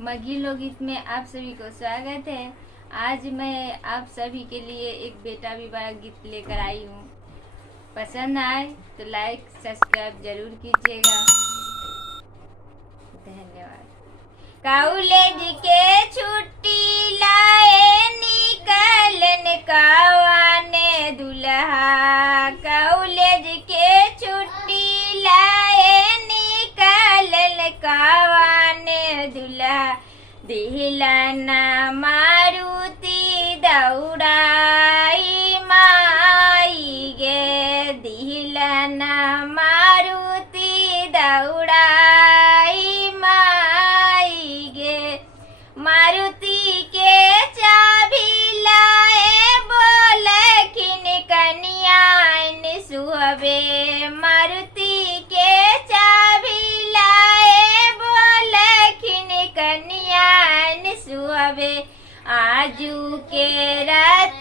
मगी लोकगीत में आप सभी को स्वागत है। आज मैं आप सभी के लिए एक बेटा विवाह गीत लेकर आई हूँ। पसंद आए तो लाइक सब्सक्राइब जरूर कीजिएगा। धन्यवाद। कॉलेज के छुट्टी लाए निकलन कवाने दुल्हा, कॉलेज के छुट्टी लाए निकलन कवाने दुल्हा, दिहलना मारुति दौड़ाई माई गे, दिहलना मारुति दौड़ाई माई गे, मारुति के चाबी लाए बोलखिन कन्याइन सुहबे, मारुति के चाबी लाए बोलखिन कन्याइन सुहबे, आजू के रात